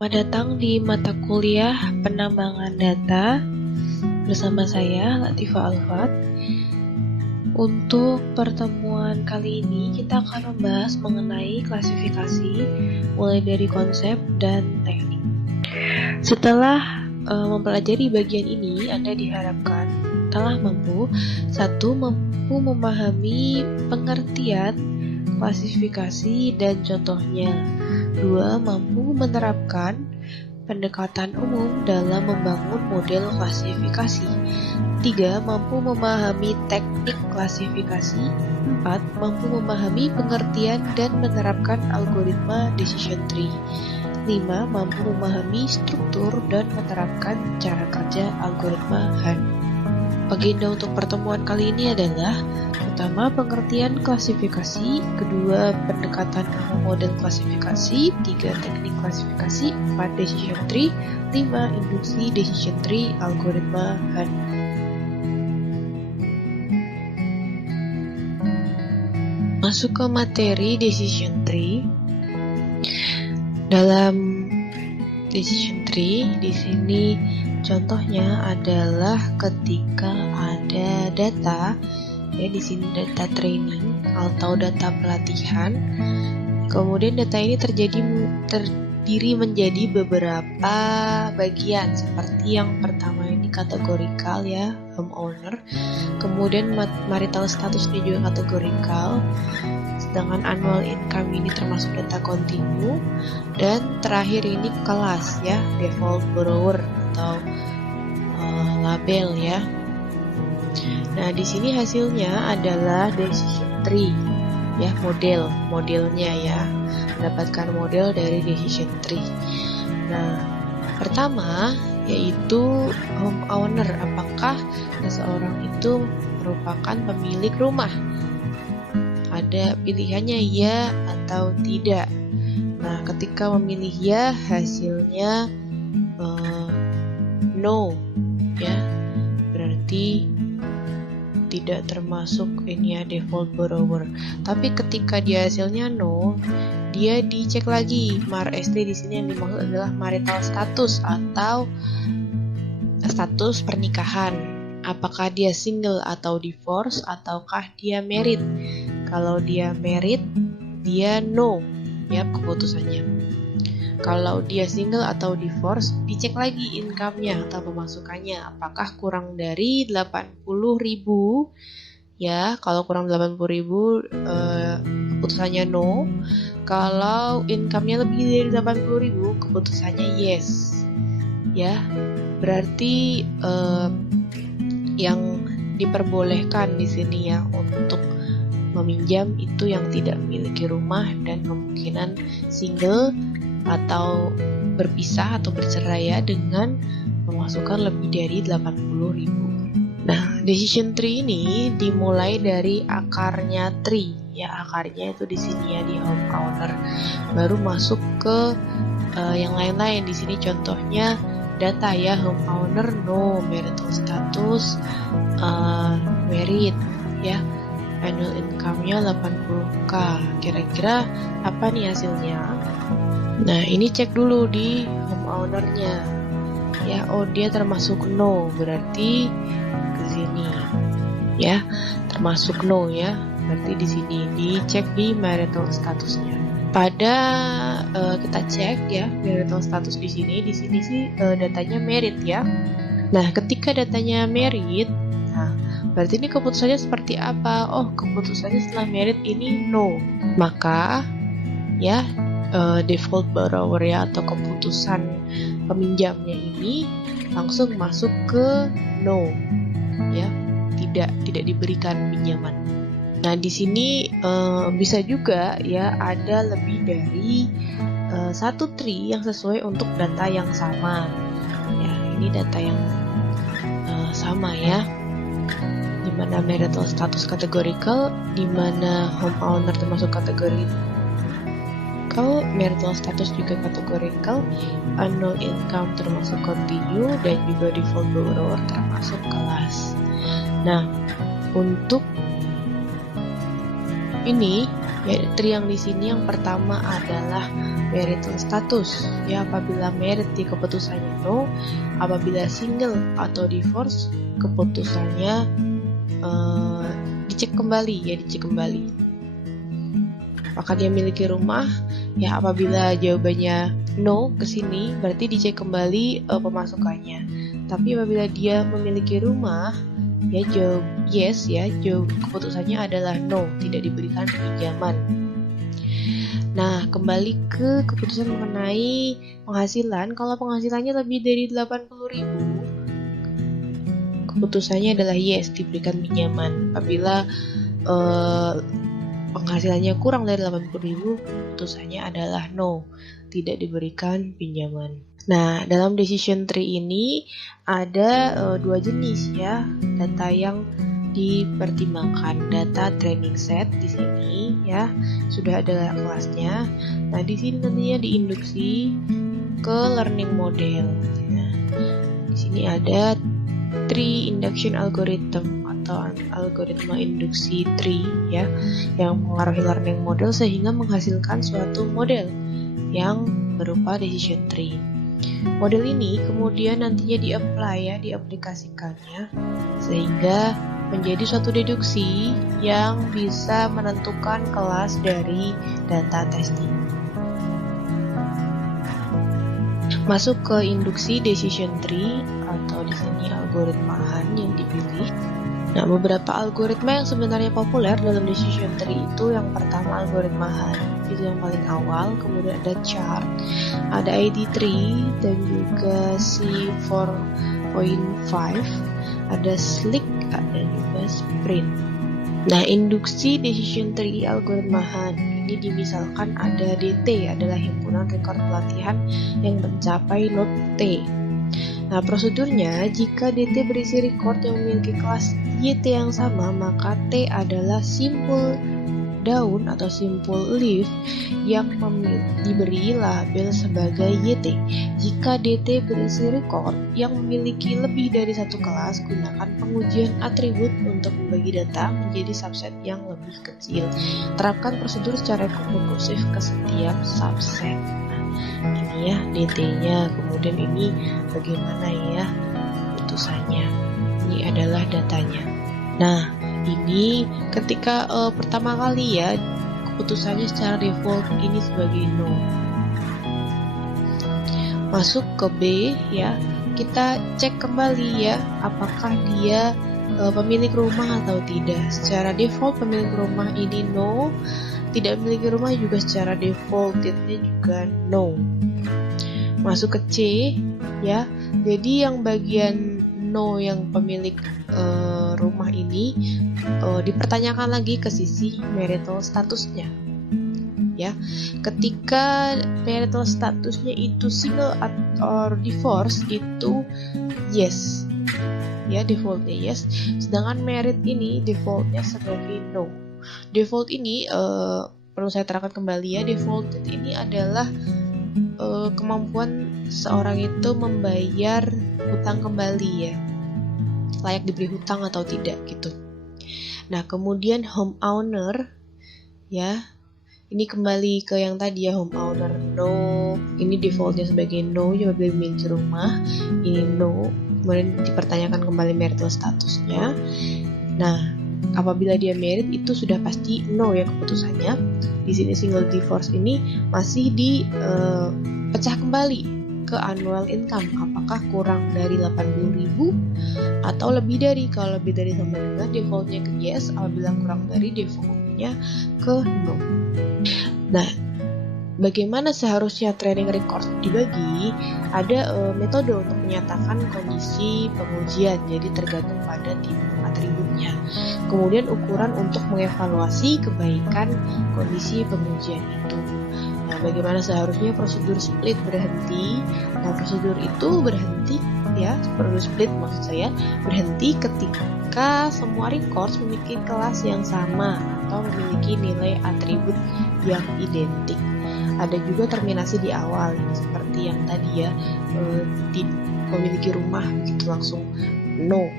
Selamat datang di mata kuliah penambangan data bersama saya Latifah Alfat. Untuk pertemuan kali ini kita akan membahas mengenai klasifikasi mulai dari konsep dan teknik. Setelah mempelajari bagian ini, Anda diharapkan telah mampu memahami pengertian klasifikasi dan contohnya. 2. Mampu menerapkan pendekatan umum dalam membangun model klasifikasi. 3. Mampu memahami teknik klasifikasi. 4. Mampu memahami pengertian dan menerapkan algoritma decision tree. 5. Mampu memahami struktur dan menerapkan cara kerja algoritma Han. Agenda untuk pertemuan kali ini adalah: pertama, pengertian klasifikasi; kedua, pendekatan model klasifikasi; 3. Teknik klasifikasi; 4. Decision tree; 5. Induksi decision tree algoritma Han. Masuk ke materi decision tree. Dalam decision tree di sini contohnya adalah ketika ada data, ya di sini data training atau data pelatihan. Kemudian data ini terdiri menjadi beberapa bagian, seperti yang pertama ini kategorikal, ya, homeowner. Kemudian marital status ini juga kategorikal. Sedangkan annual income ini termasuk data kontinu. Dan terakhir ini kelas, ya, default borrower atau label, ya. Nah, di sini hasilnya adalah decision tree, ya, modelnya, ya. Mendapatkan model dari decision tree. Nah, pertama yaitu homeowner. Apakah seseorang itu merupakan pemilik rumah? Ada pilihannya ya atau tidak. Nah, ketika memilih ya, hasilnya no, ya, berarti tidak termasuk ini, ya, default borrower. Tapi ketika dia hasilnya no, dia dicek lagi. MAR-ST di sini yang dimaksud adalah marital status atau status pernikahan. Apakah dia single atau divorce, ataukah dia married? Kalau dia married, dia no, ya, keputusannya. Kalau dia single atau divorce, dicek lagi income-nya atau pemasukannya. Apakah kurang dari 80.000? Ya, kalau kurang 80.000, keputusannya no. Kalau income-nya lebih dari 80.000, keputusannya yes. Ya, berarti yang diperbolehkan di sini, ya, untuk meminjam itu yang tidak memiliki rumah dan kemungkinan single atau berpisah atau bercerai, ya, dengan pemasukan lebih dari 80.000. Nah, decision tree ini dimulai dari akarnya tree, ya, akarnya itu di sini, ya, di homeowner. Baru masuk ke yang lain-lain. Di sini contohnya data, ya, homeowner no, marital status married, ya, annual income-nya 80k. Kira-kira apa nih hasilnya? Nah, ini cek dulu di homeowner-nya, ya. Oh, dia termasuk no, berarti ke sini, ya, termasuk no, ya, berarti di sini dicek di marital statusnya. Pada kita cek, ya, marital status di sini sih datanya married, ya. Nah, ketika datanya married, nah, berarti ini keputusannya seperti apa? Oh, keputusannya setelah married ini no. Maka, ya, default borrower, ya, atau keputusan peminjamnya ini langsung masuk ke no, ya, tidak diberikan pinjaman. Nah, di sini bisa juga, ya, ada lebih dari satu tree yang sesuai untuk data yang sama. Ya, ini data yang sama, ya, dimana marital status kategorikal, dimana homeowner termasuk kategori marital status juga kategorikal, annual income termasuk continue, dan juga default borrower termasuk kelas. Nah, untuk ini, ya, tree yang di sini yang pertama adalah marital status. Ya, apabila married di keputusannya no, apabila single atau divorce keputusannya dicek kembali. Apakah dia memiliki rumah? Ya, apabila jawabannya no ke sini, berarti dicek kembali pemasukannya. Tapi apabila dia memiliki rumah, ya jawab yes ya, keputusannya adalah no, tidak diberikan pinjaman. Nah, kembali ke keputusan mengenai penghasilan. Kalau penghasilannya lebih dari 80.000, keputusannya adalah yes, diberikan pinjaman. Apabila penghasilannya kurang dari 80.000, keputusannya adalah no, tidak diberikan pinjaman. Nah, dalam decision tree ini ada dua jenis ya data yang dipertimbangkan. Data training set di sini ya sudah ada kelasnya. Nah, di sini nantinya diinduksi ke learning model. Nah, di sini ada tree induction algorithm atau algoritma induksi tree ya, yang mengaruhi learning model sehingga menghasilkan suatu model yang berupa decision tree. Model ini kemudian nantinya diaplikasikannya sehingga menjadi suatu deduksi yang bisa menentukan kelas dari data testing. Masuk ke induksi decision tree atau di sini algoritma Han yang dipilih. Nah, beberapa algoritma yang sebenarnya populer dalam decision tree itu yang pertama algoritma Han, itu yang paling awal, kemudian ada chart, ada ID tree dan juga C4.5, ada slick, ada juga sprint. Nah, induksi decision tree algoritma Han ini dimisalkan ada DT adalah himpunan rekor pelatihan yang mencapai not T. Nah, prosedurnya jika DT berisi record yang memiliki kelas YT yang sama, maka T adalah simpul daun atau simpul leaf yang diberi label sebagai YT. Jika DT berisi record yang memiliki lebih dari satu kelas, gunakan pengujian atribut untuk membagi data menjadi subset yang lebih kecil. Terapkan prosedur secara rekursif ke setiap subset. Nah, ini ya DT-nya, kemudian ini bagaimana ya keputusannya. Ini adalah datanya. Nah, ini ketika pertama kali ya keputusannya secara default ini sebagai no. Masuk ke B ya, kita cek kembali ya apakah dia pemilik rumah atau tidak. Secara default pemilik rumah ini no, tidak memiliki rumah juga secara default-nya juga no. Masuk ke C ya, jadi yang bagian no yang pemilik rumah ini dipertanyakan lagi ke sisi marital statusnya ya. Ketika marital statusnya itu single or divorce itu yes ya, defaultnya yes, sedangkan married ini defaultnya sebagai no. Default ini perlu saya terangkan kembali ya, default ini adalah kemampuan seorang itu membayar hutang kembali ya, layak diberi hutang atau tidak gitu. Nah, kemudian homeowner ya, ini kembali ke yang tadi ya, homeowner no, ini defaultnya sebagai no ya, apabila memiliki rumah ini no, kemudian dipertanyakan kembali marital statusnya. Nah, apabila dia married itu sudah pasti no ya keputusannya. Di sini single divorce ini masih dipecah kembali ke annual income, apakah kurang dari 80.000 atau lebih dari. Kalau lebih dari sama dengan defaultnya ke yes, apabila kurang dari defaultnya ke no. Nah, bagaimana seharusnya training record dibagi? Ada metode untuk menyatakan kondisi pengujian, jadi tergantung pada tipe atributnya. Kemudian ukuran untuk mengevaluasi kebaikan kondisi pengujian itu. Nah, bagaimana seharusnya prosedur split berhenti? Nah, prosedur itu berhenti ya, prosedur split maksud saya berhenti ketika semua records memiliki kelas yang sama atau memiliki nilai atribut yang identik. Ada juga terminasi di awal, seperti yang tadi ya, memiliki rumah gitu langsung no